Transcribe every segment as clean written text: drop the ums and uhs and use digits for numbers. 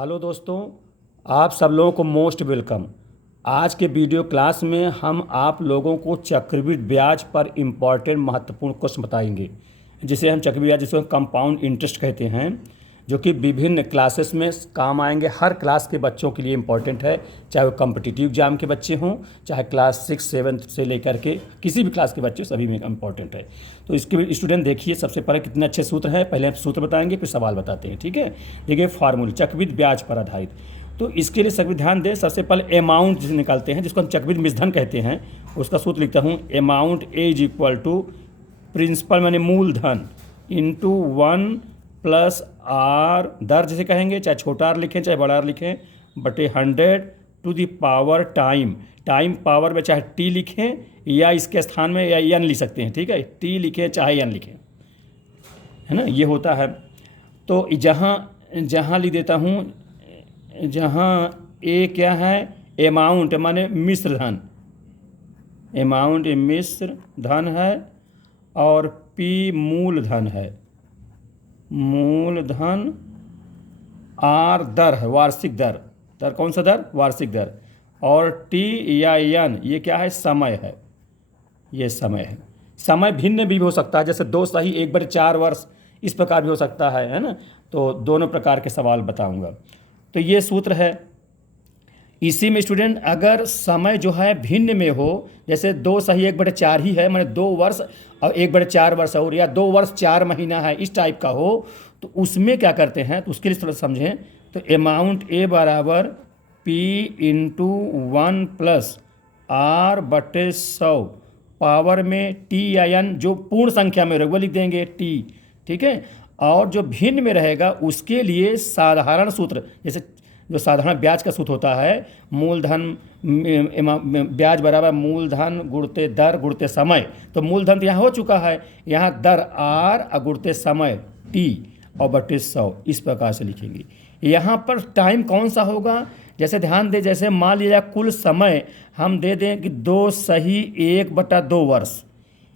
Hello दोस्तों, आप सब लोगों को मोस्ट वेलकम। आज के वीडियो क्लास में हम आप लोगों को चक्रवृद्धि ब्याज पर इम्पॉर्टेंट महत्वपूर्ण क्वेश्चन बताएंगे, जिसे हम चक्रवृद्धि ब्याज, जिसको हम कंपाउंड इंटरेस्ट कहते हैं, जो कि विभिन्न क्लासेस में काम आएंगे। हर क्लास के बच्चों के लिए इम्पॉर्टेंट है, चाहे वो कम्पिटिटिव एग्जाम के बच्चे हों, चाहे क्लास 6-7 से लेकर के किसी भी क्लास के बच्चे, सभी में इम्पॉर्टेंट है। तो इसके स्टूडेंट देखिए, सबसे पहले कितने अच्छे सूत्र हैं, पहले हम सूत्र बताएंगे फिर सवाल बताते हैं। ठीक है, देखिए फार्मूले चक्रवृद्धि ब्याज पर आधारित। तो इसके लिए सभी ध्यान दें। सबसे पहले अमाउंट जिसे निकालते हैं, जिसको हम चक्रवृद्धि मिश्रधन कहते हैं, उसका सूत्र लिखता हूँ। Amount A is equal to principal माने मूलधन इंटू 1 प्लस आर, दर जिसे कहेंगे, चाहे छोटा आर लिखें चाहे बड़ा आर लिखें, बटे 100 to the power time. Time power में चाहे टी लिखें या इसके स्थान में या एन लिख सकते हैं। ठीक है, टी लिखें चाहे एन लिखें, है ना, ये होता है। तो जहाँ लिख देता हूँ, जहाँ ए क्या है, अमाउंट माने मिश्र धन, अमाउंट मिश्र धन है, और पी मूलधन है, मूलधन, आर दर है, वार्षिक दर, दर कौन सा दर, वार्षिक दर, और टी या एन ये क्या है, समय है, ये समय है। समय भिन्न भी हो सकता है, जैसे 2 सही 1/4 वर्ष, इस प्रकार भी हो सकता है ना। तो दोनों प्रकार के सवाल बताऊंगा। तो ये सूत्र है। इसी में स्टूडेंट अगर समय जो है भिन्न में हो, जैसे 2 सही 1/4 ही है, मैंने 2 वर्ष और 1/4 वर्ष और, या 2 वर्ष 4 महीना है, इस टाइप का हो, तो उसमें क्या करते हैं, तो उसके लिए थोड़ा समझें। तो अमाउंट ए बराबर पी इंटू 1 प्लस आर बटे 100, पावर में टी या एन, जो पूर्ण संख्या में रहेगा वो लिख देंगे टी। ठीक है, और जो भिन्न में रहेगा उसके लिए साधारण सूत्र, जैसे जो साधारण ब्याज का सूत्र होता है, मूलधन ब्याज बराबर मूलधन गुणते दर गुणते समय। तो मूलधन तो यहाँ हो चुका है, यहाँ दर आर और गुणते समय टी और बटे 100, इस प्रकार से लिखेंगे। यहाँ पर टाइम कौन सा होगा, जैसे ध्यान दें, जैसे मान लिया कुल समय हम दे दें कि 2 सही 1/2 वर्ष,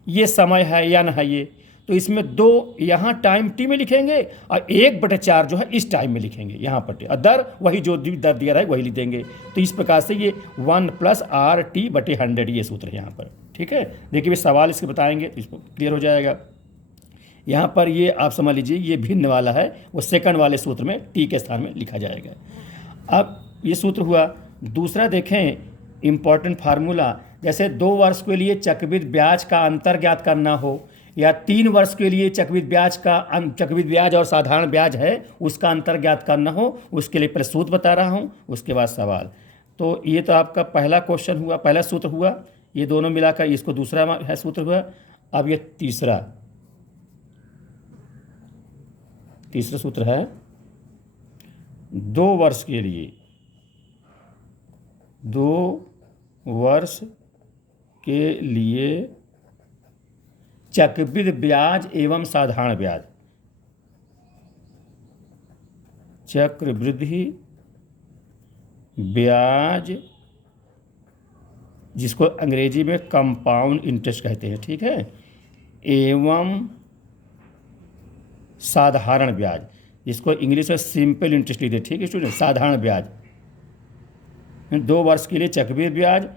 ये समय है या न है ये, तो इसमें 2 यहाँ टाइम टी में लिखेंगे और 1/4 जो है इस टाइम में लिखेंगे यहाँ पर, और दर वही जो दर दिया है वही लिख देंगे। तो इस प्रकार से ये 1 प्लस आर टी बटे 100 ये सूत्र है यहाँ पर। ठीक है, देखिए सवाल इसके बताएंगे तो इसको क्लियर हो जाएगा। यहाँ पर ये आप समझ लीजिए, ये भिन्न वाला है, वो सेकंड वाले सूत्र में टी के स्थान में लिखा जाएगा। अब ये सूत्र हुआ। दूसरा देखें इम्पॉर्टेंट फार्मूला, जैसे 2 वर्ष के लिए चक्रवृद्धि ब्याज का अंतर ज्ञात करना हो, या 3 वर्ष के लिए चक्रवृद्धि ब्याज और साधारण ब्याज है उसका अंतर ज्ञात करना हो, उसके लिए पहले सूत्र बता रहा हूँ, उसके बाद सवाल। तो ये तो आपका पहला क्वेश्चन हुआ, पहला सूत्र हुआ, ये दोनों मिलाकर इसको दूसरा है सूत्र हुआ। अब ये तीसरा सूत्र है, 2 वर्ष के लिए, 2 वर्ष के लिए चक्रवृद्धि ब्याज एवं साधारण ब्याज, चक्रवृद्धि ब्याज जिसको अंग्रेजी में कंपाउंड इंटरेस्ट कहते हैं, ठीक है, एवं साधारण ब्याज, जिसको इंग्लिश में सिंपल इंटरेस्ट लिखते हैं। ठीक है स्टूडेंट, साधारण ब्याज, 2 वर्ष के लिए चक्रवृद्धि ब्याज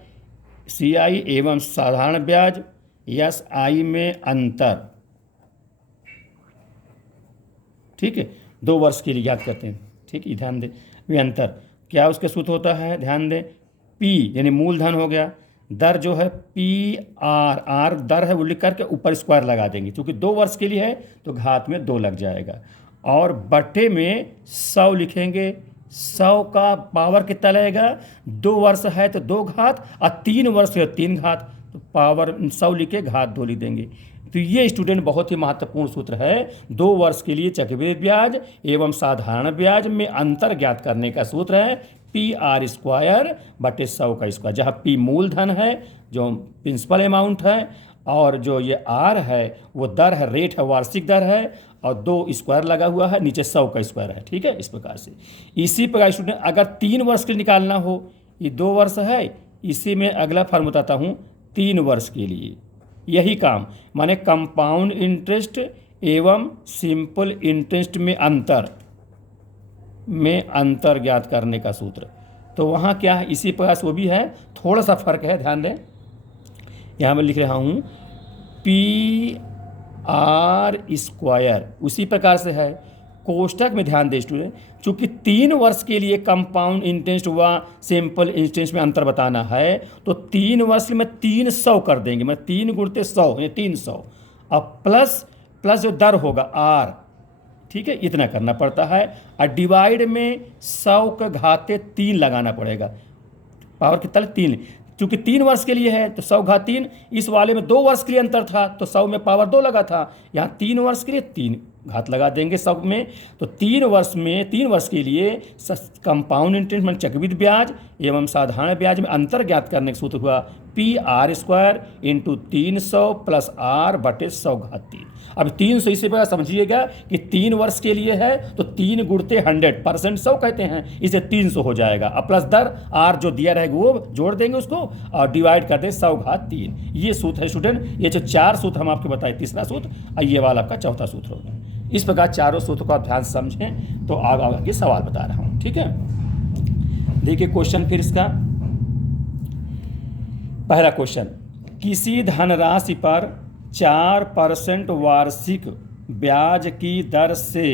CI एवं साधारण ब्याज SI में अंतर। ठीक है, 2 वर्ष के लिए याद करते हैं। ठीक है, ध्यान दें, वे अंतर क्या उसके सूत्र होता है, ध्यान दें, P यानी मूलधन हो गया, दर जो है PR, आर दर है वो लिख करके ऊपर स्क्वायर लगा देंगे, क्योंकि 2 वर्ष के लिए है तो घात में 2 लग जाएगा, और बटे में 100 लिखेंगे। 100 का पावर कितना लगेगा, 2 वर्ष है तो 2 घात, और 3 वर्ष है 3 घात, तो पावर 100 लिखे घात 2 लिख देंगे। तो ये स्टूडेंट बहुत ही महत्वपूर्ण सूत्र है। 2 वर्ष के लिए चक्रवृद्धि ब्याज एवं साधारण ब्याज में अंतर ज्ञात करने का सूत्र है PR² बटे 100 का स्क्वायर, जहाँ P मूलधन है जो प्रिंसिपल अमाउंट है, और जो ये R है वो दर है, रेट है, वार्षिक दर है, और 2 स्क्वायर लगा हुआ है, नीचे 100 का स्क्वायर है। ठीक है, इस प्रकार से। इसी प्रकार स्टूडेंट अगर 3 वर्ष के लिए निकालना हो, ये 2 वर्ष है, इसी में अगला फॉर्म बताता हूँ, 3 वर्ष के लिए यही काम, माने कंपाउंड इंटरेस्ट एवं सिंपल इंटरेस्ट में अंतर, में अंतर ज्ञात करने का सूत्र। तो वहाँ क्या है, इसी प्रकार से वो भी है, थोड़ा सा फर्क है, ध्यान दें। यहाँ मैं लिख रहा हूँ पी आर स्क्वायर, उसी प्रकार से है। कोष्टक में ध्यान दें स्टूडेंट, चूंकि 3 वर्ष के लिए कंपाउंड इंटरेस्ट व सिंपल इंटरेस्ट में अंतर बताना है, तो 3 वर्ष में 300 कर देंगे, मैं 3 गुणते 100 यानी 300। अब प्लस प्लस जो दर होगा आर, ठीक है, इतना करना पड़ता है। और डिवाइड में 100 का घाते 3 लगाना पड़ेगा, पावर कितना 3, चूंकि 3 वर्ष के लिए है तो 100 घात 3। इस वाले में 2 वर्ष के लिए अंतर था तो 100 में पावर 2 लगा था, यहाँ 3 वर्ष के लिए 3 घात लगा देंगे 100 में। तो 3 वर्ष के लिए कंपाउंड इंटरेस्ट में चक्रवृद्धि ब्याज एवं साधारण ब्याज में अंतर ज्ञात करने का सूत्र हुआ P R square into 300 plus R बटे 100 घात 3। अब 300 इसे पहले समझिएगा कि 3 वर्ष के लिए है तो 3 गुणते 100% 100 कहते हैं, इसे 300 हो जाएगा। अब प्लस दर आर जो दिया रहेगा वो जोड़ देंगे उसको और डिवाइड कर दें 100 घात 3। ये सूत्र है स्टूडेंट। ये जो 4 सूत्र हम आपको बताए, तीसरा सूत्र और ये वाला आपका चौथा सूत्र होगा। इस प्रकार चारों सूत्र को आप ध्यान से समझें। तो आगे सवाल बता रहा हूँ, ठीक है। देखिए क्वेश्चन फिर इसका पहला क्वेश्चन, किसी धनराशि पर 4% वार्षिक ब्याज की दर से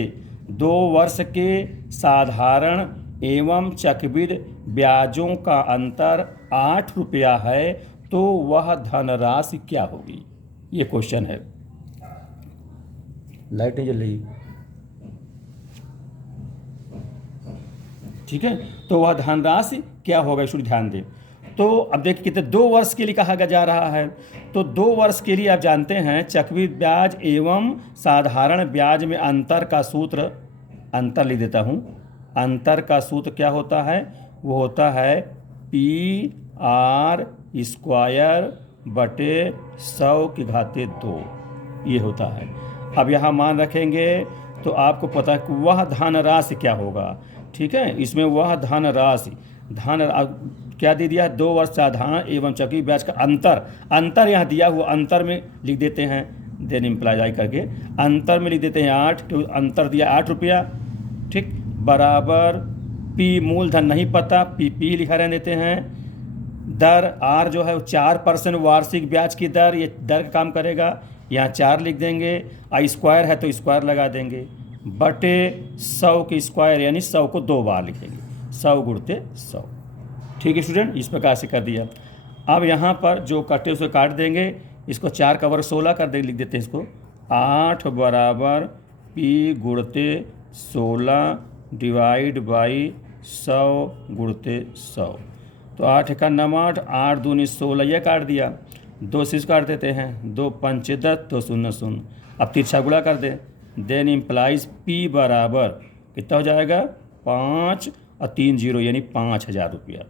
2 वर्ष के साधारण एवं चक्रवृद्धि ब्याजों का अंतर 8 रुपया है, तो वह धनराशि क्या होगी? ये क्वेश्चन है। लाइट नहीं जल रही, ठीक है। तो वह धनराशि क्या होगा, स्टूडेंट ध्यान दें। तो अब देखिए कितने 2 वर्ष के लिए कहा जा रहा है, तो 2 वर्ष के लिए आप जानते हैं चक्रवृद्धि ब्याज एवं साधारण ब्याज में अंतर का सूत्र, अंतर लिख देता हूँ। अंतर का सूत्र क्या होता है, वो होता है पी आर स्क्वायर बटे 100 की घाते 2, ये होता है। अब यहाँ मान रखेंगे तो आपको पता है कि वह धनराशि क्या होगा, ठीक है। इसमें वह धनराशि क्या दे दिया, 2 वर्ष साधारण एवं चक्रवृद्धि ब्याज का अंतर यहाँ दिया हुआ, अंतर में लिख देते हैं, देन इम्प्लाई आई करके अंतर में लिख देते हैं 8, क्योंकि अंतर दिया 8 रुपया, ठीक, बराबर पी मूलधन नहीं पता, पी लिखा रहने देते हैं। दर आर जो है वो 4% वार्षिक ब्याज की दर, ये दर का काम करेगा, यहाँ 4 लिख देंगे। स्क्वायर है तो स्क्वायर लगा देंगे, बटे 100 के स्क्वायर यानी 100 को 2 बार लिखेंगे, 100 गुणते 100, ठीक है स्टूडेंट। इस प्रकार से कर दिया। अब यहाँ पर जो कटे उसे काट देंगे, इसको 4 का वर्ग 16 कर दे, लिख देते हैं इसको। 8 बराबर पी गुणते 16 डिवाइड बाई 100 गुणते 100। तो 8 का 8, 8 दूनी 16, यह काट दिया। 2 से काट देते हैं, 2 पंच 10, 2 0 0। अब तिरछा गुणा कर दे, देन इम्प्लाइज पी बराबर कितना हो जाएगा 5 और 3 0 यानी 5000 रुपया।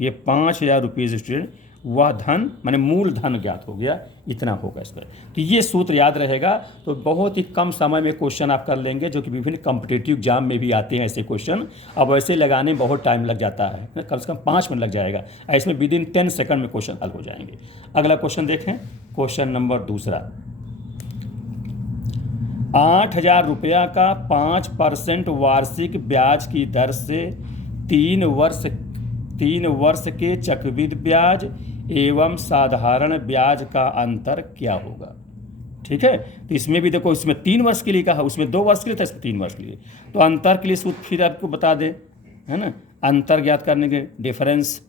ये 5000 रुपये स्टूडेंट वह धन माने मूल धन ज्ञात हो गया, इतना होगा इसका। तो ये सूत्र याद रहेगा तो बहुत ही कम समय में क्वेश्चन आप कर लेंगे, जो कि विभिन्न कॉम्पिटिटिव एग्जाम में भी आते हैं ऐसे क्वेश्चन। अब ऐसे लगाने में बहुत टाइम लग जाता है, कम से कम 5 मिनट लग जाएगा, ऐसे में विदिन 10 सेकंड में क्वेश्चन हल हो जाएंगे। अगला क्वेश्चन देखें, क्वेश्चन नंबर दूसरा, 8000 रुपया का 5% वार्षिक ब्याज की दर से 3 वर्ष के चक्रवृद्धि ब्याज एवं साधारण ब्याज का अंतर क्या होगा, ठीक है। तो इसमें भी देखो, इसमें 3 वर्ष के लिए कहा, उसमें 2 वर्ष के लिए था, इसमें 3 वर्ष के लिए। तो अंतर के लिए सूत्र फिर आपको बता दे, है ना। अंतर ज्ञात करने के डिफरेंस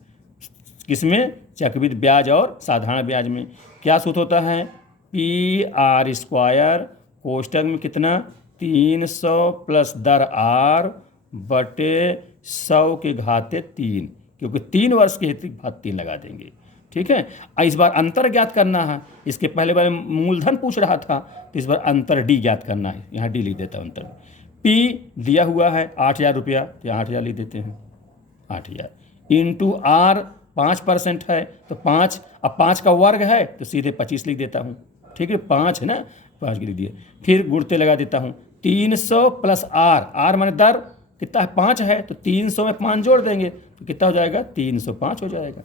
किसमें, चक्रवृद्धि ब्याज और साधारण ब्याज में क्या सूत्र होता है, पी आर स्क्वायर कोष्टक में कितना 300 प्लस दर आर बटे 100 के घाते 3, क्योंकि 3 वर्ष के हेतु घात 3 लगा देंगे, ठीक है। इस बार अंतर ज्ञात करना है, इसके पहले बार मूलधन पूछ रहा था तो इस बार अंतर डी ज्ञात करना है, यहाँ डी लिख देता हूँ। अंतर पी दिया हुआ है 8000 रुपया, तो 8000 लिख देते हैं, 8000 इंटू आर 5% है तो 5, अब 5 का वर्ग है तो सीधे 25 लिख देता हूँ, ठीक है। 5 है ना, 5 लिख दिए, फिर गुणते लगा देता हूँ। 300 प्लस आर माने दर कितना है 5 है, तो 300 में 5 जोड़ देंगे तो कितना हो जाएगा 305 हो जाएगा,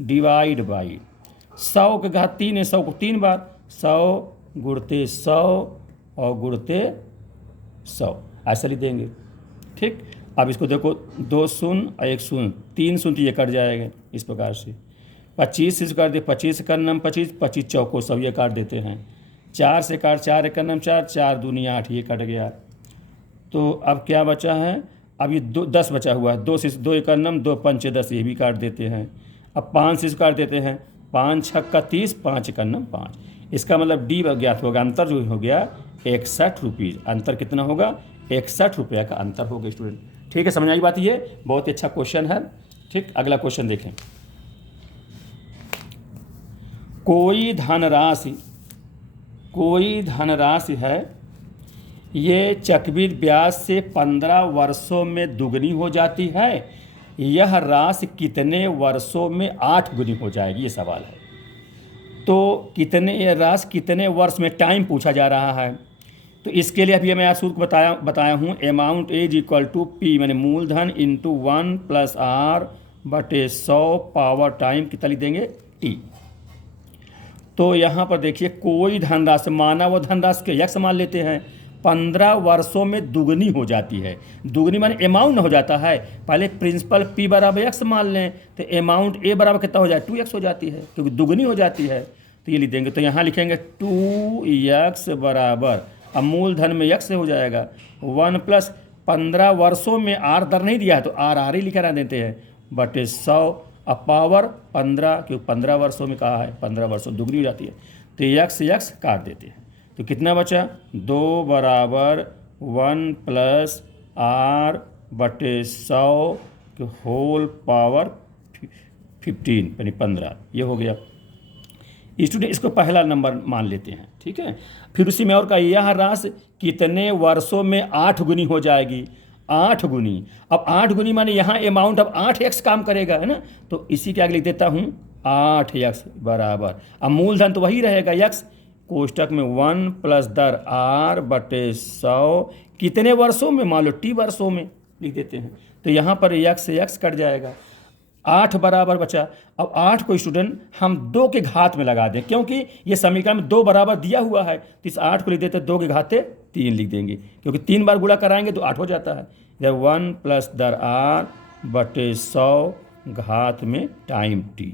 डिवाइड बाई 100 के घात 3 है, 100 को 3 बार, 100 गुणते 100 और गुणते 100 ऐसा लिख देंगे, ठीक। अब इसको देखो, 2 शून्य और 1 शून्य, 3 शून्य तो ये कट जाएगा इस प्रकार से। 25 से काट दे, 25 का नाम 25, 25 चौको सब ये काट देते हैं। 4 से काट, 4 एक नाम 4, 4 दूनी 8, ये कट गया। तो अब क्या बचा है, अब ये 10 बचा हुआ है। 2 से 2 एक नाम 2 पंच 10, ये भी काट देते हैं। अब 5 से काट देते हैं, 5 छक्का 30, 5 एक नाम 5। इसका मतलब डी ज्ञात होगा, अंतर जो हो गया 61 रुपीज़। अंतर कितना होगा, 61 रुपये का अंतर होगा स्टूडेंट। ठीक है, समझ आई बात, ये बहुत ही अच्छा क्वेश्चन है। ठीक, अगला क्वेश्चन देखें। कोई धनराशि है, ये चक्रवृद्धि ब्याज से 15 वर्षों में दुगनी हो जाती है। यह राशि कितने वर्षों में 8 गुनी हो जाएगी, ये सवाल है। तो ये राशि कितने वर्ष में, टाइम पूछा जा रहा है। तो इसके लिए अभी मैं आज सूत्र बताया हूँ, amount is equal to P, मैंने मूलधन इंटू 1 + r/100 पावर टाइम कितना लिख देंगे, टी। तो यहाँ पर देखिए, कोई धनराशि, माना वो धनराशि के यक्ष मान लेते हैं, 15 वर्षों में दुगनी हो जाती है। दुगनी माने अमाउंट हो जाता है, पहले प्रिंसिपल पी बराबर एक्स मान लें तो अमाउंट ए बराबर कितना हो जाए, 2x हो जाती है, क्योंकि दुगनी हो जाती है। तो ये लिख देंगे, तो यहाँ लिखेंगे 2x बराबर, अब मूलधन में x से हो जाएगा 1 + 15 वर्षों में आर दर नहीं दिया है तो आर ही लिखा देते हैं, बटे 100, अब पावर 15, क्योंकि 15 वर्षों में कहा है, 15 वर्षों दुगनी हो जाती है। तो x काट देते हैं, तो कितना बचा, 2 बराबर 1 + r/100 के होल पावर 15 यानी 15, ये हो गया। स्टूडेंट इसको पहला नंबर मान लेते हैं, ठीक है। फिर उसी में और का, यह राशि कितने वर्षों में 8 गुनी हो जाएगी, 8 गुनी। अब 8 गुनी माने यहाँ अमाउंट अब 8x काम करेगा, है ना। तो इसी के आगे लिख देता हूँ 8x बराबर, अब मूलधन तो वही रहेगा x, कोष्टक में 1 + दर r/100 कितने वर्षों में, मान लो t वर्षों में लिख देते हैं। तो यहाँ पर x से x कट जाएगा, 8 बराबर बचा। अब 8 को स्टूडेंट हम 2 के घात में लगा दें, क्योंकि ये समीकरण में 2 बराबर दिया हुआ है, तो इस 8 को लिख देते हैं 2 के घाते 3 लिख देंगे, क्योंकि 3 बार गुणा कराएंगे तो 8 हो जाता है। जब 1 + दर r/100 घात में टाइम t,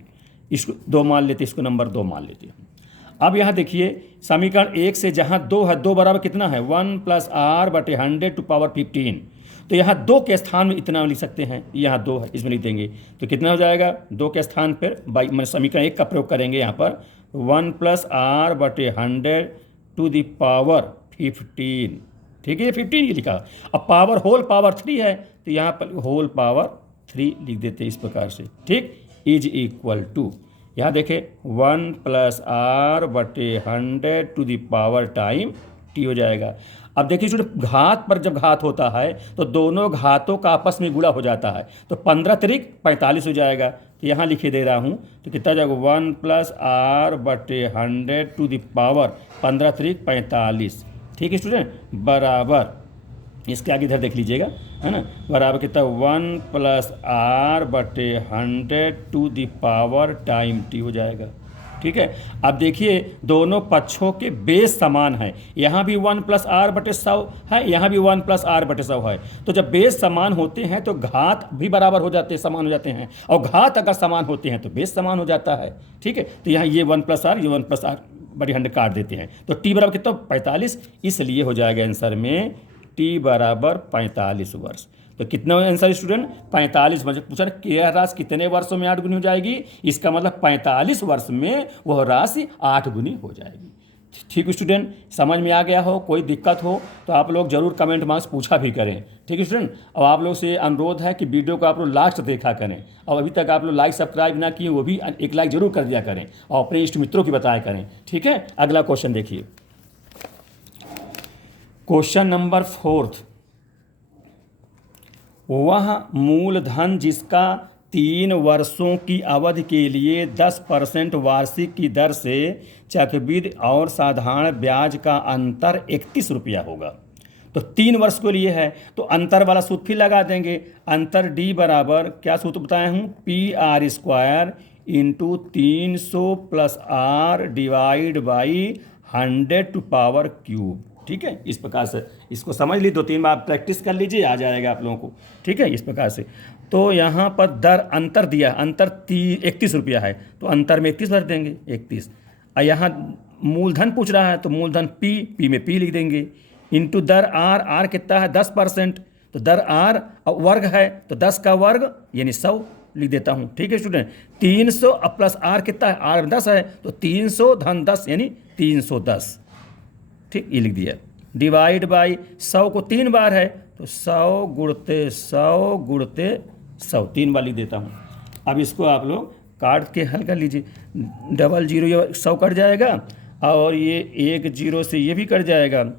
इसको 2 मान लेते, इसको नंबर 2 मान लेते हैं। अब यहाँ देखिए, समीकरण 1 से जहाँ 2 है, 2 बराबर कितना है, 1 + r/100 टू पावर 15। तो यहाँ 2 के स्थान में इतना लिख सकते हैं, यहाँ 2 है, इसमें लिख देंगे, तो कितना हो जाएगा, 2 के स्थान पर मैं समीकरण 1 का प्रयोग करेंगे यहाँ पर, 1 + r/100 टू द पावर 15। ठीक है, ये 15 ये लिखा। अब पावर होल पावर 3 है, तो यहाँ पर होल पावर 3 लिख देते हैं इस प्रकार से। ठीक, इज इक्वल टू, यहाँ देखें 1 + r/100 to the power time t हो जाएगा। अब देखिए स्टूडेंट, घात पर जब घात होता है तो दोनों घातों का आपस में गुणा हो जाता है, तो 15 × 45 हो जाएगा। तो यहाँ लिखे दे रहा हूँ, तो कितना जाएगा, 1 + r/100 टू द पावर 15 × 45। ठीक है स्टूडेंट, बराबर, इसके आगे इधर देख लीजिएगा, है ना, बराबर कितना, 1 + r/100 to the power time t हो जाएगा। ठीक है, अब देखिए दोनों पक्षों के बेस समान है, यहाँ भी 1 + r/100 है, यहाँ भी 1 + r/100 है। तो जब बेस समान होते हैं तो घात भी बराबर हो जाते हैं, समान हो जाते हैं, और घात अगर समान होते हैं तो बेस समान हो जाता है। ठीक है, तो यहाँ ये 1 + r, ये 1 + r/100 काट देते हैं, तो t बराबर कितना, 45, इसलिए हो जाएगा आंसर में t बराबर 45 वर्ष। तो कितना आंसर स्टूडेंट, 45। मतलब पूछा यह राशि कितने वर्षों में 8 गुनी हो जाएगी, इसका मतलब 45 वर्ष में वह राशि 8 गुनी हो जाएगी। ठीक स्टूडेंट, समझ में आ गया हो, कोई दिक्कत हो तो आप लोग जरूर कमेंट बॉक्स पूछा भी करें। ठीक है स्टूडेंट, और आप लोग से अनुरोध है कि वीडियो को आप लोग लास्ट देखा करें, और अभी तक आप लोग लाइक सब्सक्राइब ना किए वो भी एक लाइक जरूर कर दिया करें, और अपने इष्ट मित्रों की बताया करें। ठीक है, अगला क्वेश्चन देखिए, क्वेश्चन नंबर 4। वह मूलधन जिसका 3 वर्षों की अवधि के लिए 10% वार्षिक की दर से चक्रवृद्धि और साधारण ब्याज का अंतर 31 रुपया होगा। तो 3 वर्ष के लिए है, तो अंतर वाला सूत्र फिर लगा देंगे, अंतर डी बराबर क्या सूत्र बताया हूँ, PR² × 300 + r/100 to power cube. ठीक है, इस प्रकार से इसको समझ ली, 2-3 बार प्रैक्टिस कर लीजिए, आ जाएगा आप लोगों को, ठीक है, इस प्रकार से। तो यहाँ पर दर अंतर दिया, अंतर 31 रुपया है, तो अंतर में 31 भर देंगे, 31। और यहाँ मूलधन पूछ रहा है, तो मूलधन पी में पी लिख देंगे, इंटू दर आर कितना है 10%, तो दर आर वर्ग है तो 10 का वर्ग यानी 100 लिख देता हूँ, ठीक है स्टूडेंट। 300 प्लस आर कितना है, आर 10 है, तो 300 धन 10 यानी 310, ठीक, ये लिख दिया। डिवाइड बाई 100 को 3 बार है, तो 100 गुणते 100 गुणते 100, 3 बार लिख देता हूँ। अब इसको आप लोग काट के हल कर लीजिए, 00 ये 100 कट जाएगा, और ये 10 से ये भी कट जाएगा,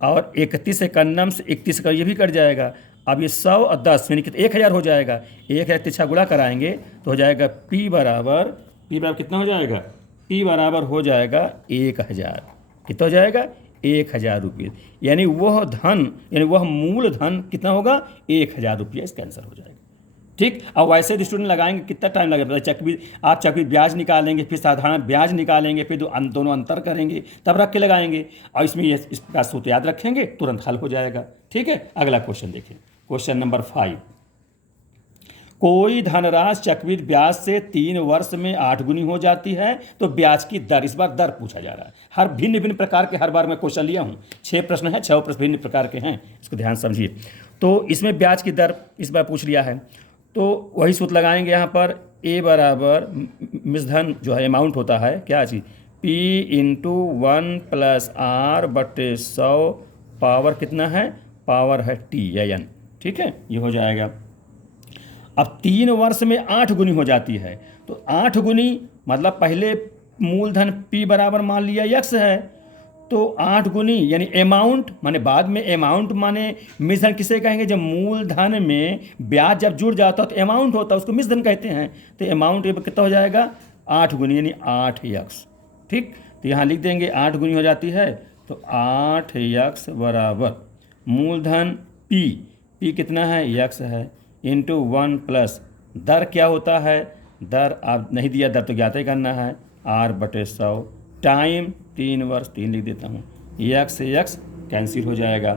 और 31 से कन्नम से 31 का ये भी कट जाएगा। अब ये 100 और 10 यानी कि 1000 हो जाएगा, 1000 तिरछा गुणा कराएंगे तो हो जाएगा P बराबर कितना हो जाएगा, P बराबर हो जाएगा 1000, कितना हो जाएगा 1000 रुपये, यानी वह धन यानी वह मूल धन कितना होगा 1000 रुपये, इसका आंसर हो जाएगा, ठीक। अब वैसे स्टूडेंट लगाएंगे कितना टाइम लगेगा, आप चक्रवृद्धि ब्याज निकालेंगे, फिर साधारण ब्याज निकालेंगे, फिर दोनों अंतर करेंगे, तब रख के लगाएंगे, और इसमें इसका सूत्र याद रखेंगे, तुरंत हल हो जाएगा, ठीक है। अगला क्वेश्चन देखिए, क्वेश्चन नंबर 5। कोई धनराशि चक्रवृद्धि ब्याज से 3 वर्ष में 8 गुनी हो जाती है, तो ब्याज की दर, इस बार दर पूछा जा रहा है। हर भिन्न भिन्न प्रकार के हर बार मैं क्वेश्चन लिया हूँ, 6 प्रश्न है, 6 प्रश्न भिन्न प्रकार के हैं, इसको ध्यान समझिए। तो इसमें ब्याज की दर इस बार पूछ लिया है, तो वही सूत्र लगाएंगे यहाँ पर, ए बराबर मिश्रधन जो है अमाउंट होता है क्या चीज़, P इंटू 1 प्लस आर बटे 100 पावर कितना है, पावर है T या N, ठीक है, ये हो जाएगा। अब 3 वर्ष में 8 गुनी हो जाती है, तो 8 गुनी मतलब पहले मूलधन P बराबर मान लिया x है, तो 8 गुनी यानी अमाउंट माने बाद में अमाउंट माने मिश्रधन किसे कहेंगे, जब मूलधन में ब्याज जब जुड़ जाता है तो अमाउंट होता है, उसको मिश्रधन कहते हैं। तो अमाउंट कितना हो जाएगा 8 गुनी यानी 8x, ठीक। तो यहाँ लिख देंगे 8 गुनी हो जाती है, तो 8x बराबर मूलधन P कितना है x है, इंटू 1 प्लस दर क्या होता है, दर आप नहीं दिया, दर तो ज्ञात ही करना है, r बटे 100 टाइम 3 वर्ष, 3 लिख देता हूँ, x से x कैंसिल हो जाएगा।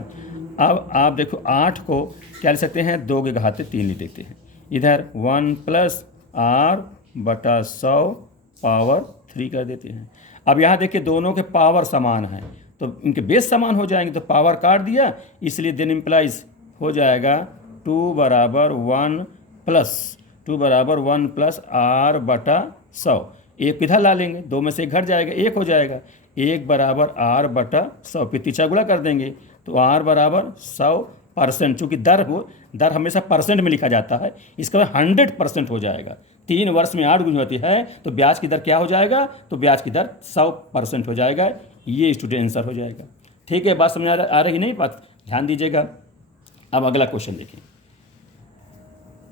अब आप देखो 8 को क्या लिख सकते हैं, 2 के घाते 3 लिख देते हैं, इधर 1 प्लस r बटा 100 पावर 3 कर देते हैं। अब यहाँ देखिए दोनों के पावर समान हैं, तो इनके बेस समान हो जाएंगे, तो पावर काट दिया, इसलिए देन इम्प्लाइज हो जाएगा 2 बराबर 1 प्लस r बटा 100, एक इधर ला लेंगे, 2 में से 1 घट जाएगा, 1 हो जाएगा, 1 बराबर r बटा 100, फिर तीसरा गुणा कर देंगे, तो r बराबर 100%, चूँकि दर हमेशा परसेंट में लिखा जाता है, इसका 100% हो जाएगा। 3 वर्ष में 8 गुनी होती है, तो ब्याज की दर क्या हो जाएगा, तो ब्याज की दर 100% हो जाएगा, ये स्टूडेंट आंसर हो जाएगा, ठीक है। बात समझ आ रही नहीं, बात ध्यान दीजिएगा। अब अगला क्वेश्चन देखिए,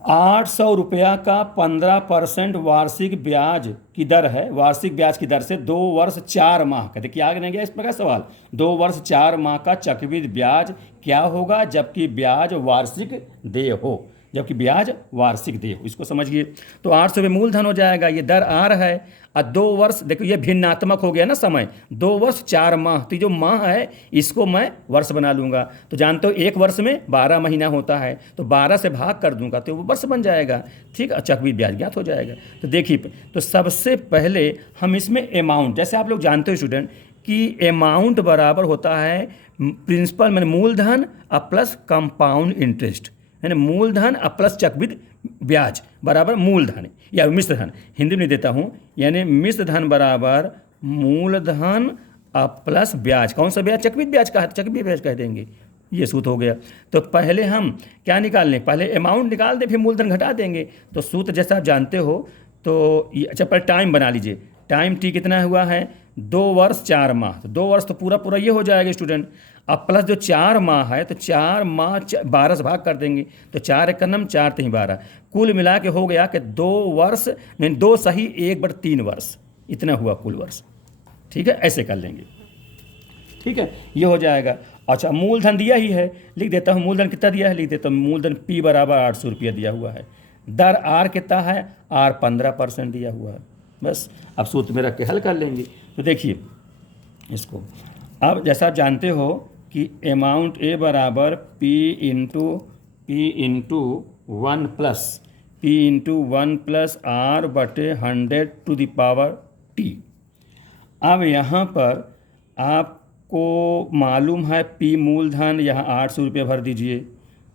800 रुपया का 15% वार्षिक ब्याज की दर है, वार्षिक ब्याज की दर से 2 वर्ष 4 माह का, देखिए आगे नहीं गया इस प्रकार सवाल, 2 वर्ष 4 माह का चक्रवृद्धि ब्याज क्या होगा जबकि ब्याज वार्षिक देय हो, जबकि ब्याज वार्षिक देय हो, इसको समझिए। तो 800 में मूलधन हो जाएगा, ये दर आर है, और 2 वर्ष देखो ये भिन्नात्मक हो गया ना समय, 2 वर्ष 4 माह, तो जो माह है इसको मैं वर्ष बना लूँगा, तो जानते हो 1 वर्ष में 12 महीना होता है, तो 12 से भाग कर दूंगा तो वो वर्ष बन जाएगा, ठीक, चक्रवृद्धि ब्याज ज्ञात हो जाएगा। तो देखिए, तो सबसे पहले हम इसमें अमाउंट, जैसे आप लोग जानते हो स्टूडेंट कि अमाउंट बराबर होता है प्रिंसिपल मैंने मूलधन प्लस कंपाउंड इंटरेस्ट, यानी मूलधन प्लस चक्रवृद्धि ब्याज बराबर मूलधन या मिश्रधन, हिंदी में नहीं देता हूँ, यानी मिश्रधन बराबर मूलधन प्लस ब्याज, कौन सा ब्याज, चक्रवृद्धि ब्याज का है, चक्रवृद्धि ब्याज कह देंगे, ये सूत्र हो गया। तो पहले हम क्या निकाल लें, पहले अमाउंट निकाल दें, फिर मूलधन घटा देंगे। तो सूत्र जैसा आप जानते हो, तो अच्छा पहले टाइम बना लीजिए, टाइम टी कितना हुआ है 2 वर्ष 4 माह, तो 2 वर्ष तो पूरा ये हो जाएगा स्टूडेंट। अब प्लस जो 4 माह है, तो 4 माह 12 से भाग कर देंगे, तो 4 एक नम 4 3 12, कुल मिला के हो गया कि 2 वर्ष नहीं 2 सही 1/3 वर्ष, इतना हुआ कुल वर्ष, ठीक है, ऐसे कर लेंगे, ठीक है, ये हो जाएगा। अच्छा मूलधन दिया ही है, लिख देता हूँ मूलधन कितना दिया है, लिख देता हूँ मूलधन P बराबर 800 रुपया दिया हुआ है, दर R कितना है, R 15% दिया हुआ है, बस अब सूत्र में रख के हल कर लेंगे। तो देखिए इसको, अब जैसा आप जानते हो कि अमाउंट ए बराबर P इंटू 1 प्लस R बटे 100 टू द पावर T। अब यहाँ पर आपको मालूम है P मूलधन, यहाँ 800 रुपये भर दीजिए,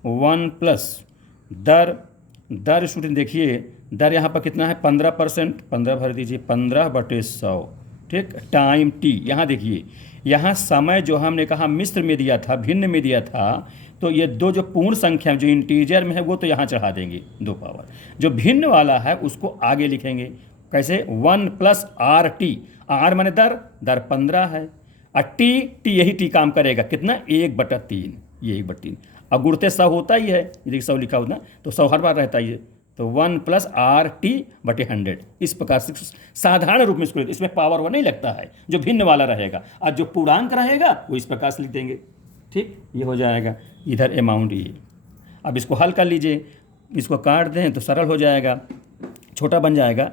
1 प्लस दर स्टूडेंट देखिए दर यहाँ पर कितना है 15%, 15 भर दीजिए, 15/100, ठीक, टाइम T। यहाँ देखिए यहाँ समय जो हमने कहा मिश्र में दिया था, भिन्न में दिया था, तो ये दो जो पूर्ण संख्या जो इंटीजर में है वो तो यहाँ चढ़ा देंगे 2 पावर, जो भिन्न वाला है उसको आगे लिखेंगे कैसे, 1 प्लस RT, R माने दर 15 है, और T यही T काम करेगा कितना 1/3, ये 1/3। अब गुणते 100 होता ही है, यदि 100 लिखा होता तो 100 हर बार रहता ही है, तो 1 प्लस RT बटे 100। इस प्रकार से साधारण रूप में इसको, इसमें पावर 1 नहीं लगता है, जो भिन्न वाला रहेगा, और जो पूर्णांक रहेगा वो इस प्रकार से लिख देंगे, ठीक, ये हो जाएगा इधर अमाउंट ये। अब इसको हल कर लीजिए, इसको काट दें तो सरल हो जाएगा, छोटा बन जाएगा,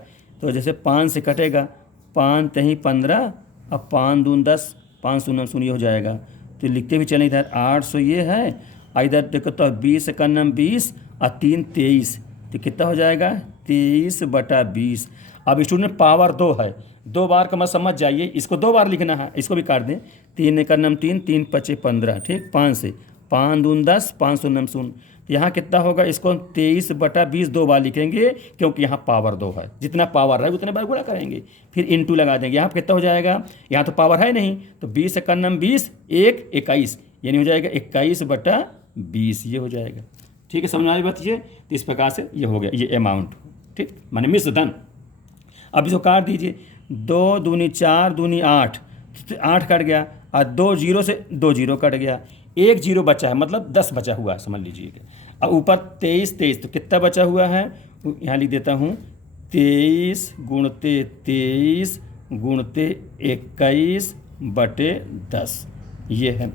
तो जैसे 5 से कटेगा, 5 तहीं 15, अब 5 दून 10, 5 शून्य शून्य हो जाएगा, तो लिखते भी चलें, इधर 800 ये है, इधर देखो तो 20 का नाम 20 और 3 23, तो कितना हो जाएगा 23/20। अब स्टूडेंट पावर 2 है, 2 बार का मत समझ जाइए, इसको 2 बार लिखना है, इसको भी काट दें, 3 का नाम 3, 3 5 15, ठीक, 5 से 5 दून 10, 5 शून्य शून्य, यहाँ कितना होगा, इसको 23/20 2 बार लिखेंगे, क्योंकि यहाँ पावर 2 है, जितना पावर है उतने बार गुणा करेंगे, फिर इंटू लगा देंगे, यहाँ कितना हो जाएगा, यहाँ तो पावर है नहीं, तो 20 का नाम 20, 1 21, यानी हो जाएगा 21/20, ये हो जाएगा, ठीक है, समझ में आ रही बात ये। तो इस प्रकार से ये हो गया ये अमाउंट, ठीक, माने मिश्र धन। अब इसको काट दीजिए, 2 दूनी 4 दूनी 8, 8 कट गया, और 2 0 से 2 0 कट गया, 1 0 बचा है, मतलब 10 बचा हुआ है, समझ लीजिए। अब ऊपर 23, तो कितना बचा हुआ है, यहाँ लिख देता हूँ, 23 गुणते 23 गुणते 21/10, ये है।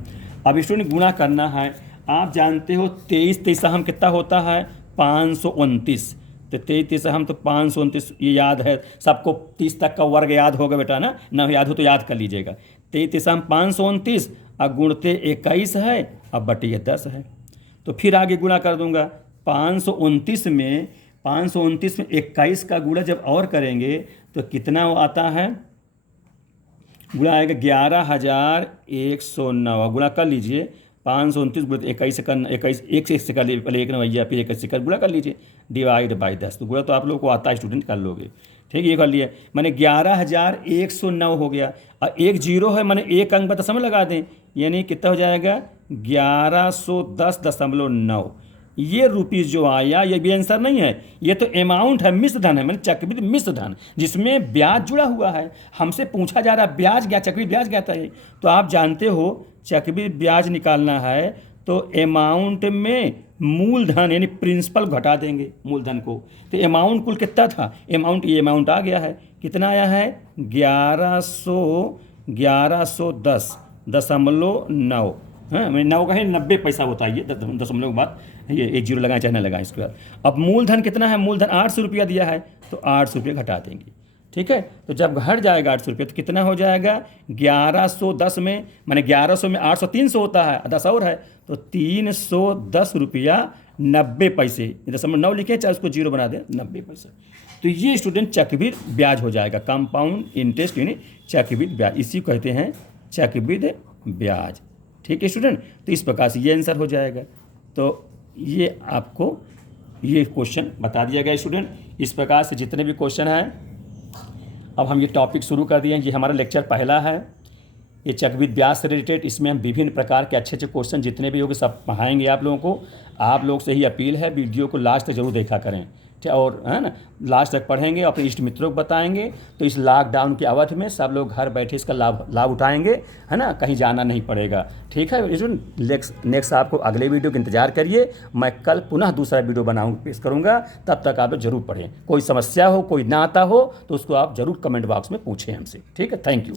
अब स्टूडेंट गुणा करना है, आप जानते हो 23 हम कितना होता है 529, तो 23 हम तो 529, ये याद है सबको, 30 तक का वर्ग याद होगा बेटा ना याद हो तो याद कर लीजिएगा, 23 हम 529 और गुणते 21 है, अब बटे 10 है, तो फिर आगे गुणा कर दूंगा, 529 में 21 का गुणा जब और करेंगे तो कितना आता है, गुणा आएगा 11,109, गुणा कर लीजिए, 529 गुणा 21 का 21, एक से कर लीजिए, पहले 1 नवैया फिर 21 से कर गुणा कर लीजिए, डिवाइड बाई 10, तो गुणा तो आप लोगों को आता है स्टूडेंट, कर लोगे, ठीक, ये कर लिया, मैंने 11,109 हो गया, और 1 0 है, मैंने एक अंक बता समय लगा दें, यानी कितना हो जाएगा 1110.9, ये रुपीज़ जो आया, ये भी आंसर नहीं है, ये तो अमाउंट है, मिश्र धन है, मैंने चक्रवृद्धि मिश्र धन, जिसमें ब्याज जुड़ा हुआ है। हमसे पूछा जा रहा है ब्याज क्या, चक्रवृद्धि ब्याज क्या था, तो आप जानते हो चक्रवृद्धि ब्याज निकालना है तो अमाउंट में मूलधन यानी प्रिंसिपल घटा देंगे मूलधन को, तो अमाउंट कुल कितना था, ये अमाउंट आ गया है, कितना आया है 1110.9, हाँ, मैं 9 का है 90 पैसा होता है, ये 10 के बाद ये 1 0 लगाएं चाहे ना लगाएं इसके बाद। अब मूलधन कितना है, मूलधन 800 रुपया दिया है, तो 800 रुपये घटा देंगे, ठीक है, तो जब घट जाएगा 800 रुपये तो कितना हो जाएगा 1110 में, माने 1100 में 800 300 होता है, 10 और है, तो 310.90, 9 लिखे चाहे उसको 0 बना दें, 90 पैसा। तो ये स्टूडेंट चक्रवृद्धि ब्याज हो जाएगा, कंपाउंड इंटरेस्ट यानी चक्रवृद्धि ब्याज, इसी को कहते हैं चक्रवृद्धि ब्याज, ठीक है स्टूडेंट। तो इस प्रकार से ये आंसर हो जाएगा। तो ये आपको ये क्वेश्चन बता दिया गया स्टूडेंट। इस प्रकार से जितने भी क्वेश्चन हैं, अब हम ये टॉपिक शुरू कर दिए हैं, ये हमारा लेक्चर पहला है, ये चक्रवृद्धि ब्याज से रिलेटेड, इसमें हम विभिन्न प्रकार के अच्छे अच्छे क्वेश्चन जितने भी होंगे सब पढ़ाएंगे आप लोगों को। आप लोग से ही अपील है, वीडियो को लास्ट तक जरूर देखा करें, और है ना, लास्ट तक पढ़ेंगे, अपने इष्ट मित्रों को बताएंगे, तो इस लॉकडाउन की अवधि में सब लोग घर बैठे इसका लाभ उठाएंगे, है ना, कहीं जाना नहीं पड़ेगा, ठीक है। नेक्स्ट आपको अगले वीडियो का इंतजार करिए, मैं कल पुनः दूसरा वीडियो पेश करूँगा, तब तक आप लोग जरूर पढ़ें। कोई समस्या हो, कोई ना आता हो तो उसको आप जरूर कमेंट बॉक्स में पूछें हमसे, ठीक है। Thank you.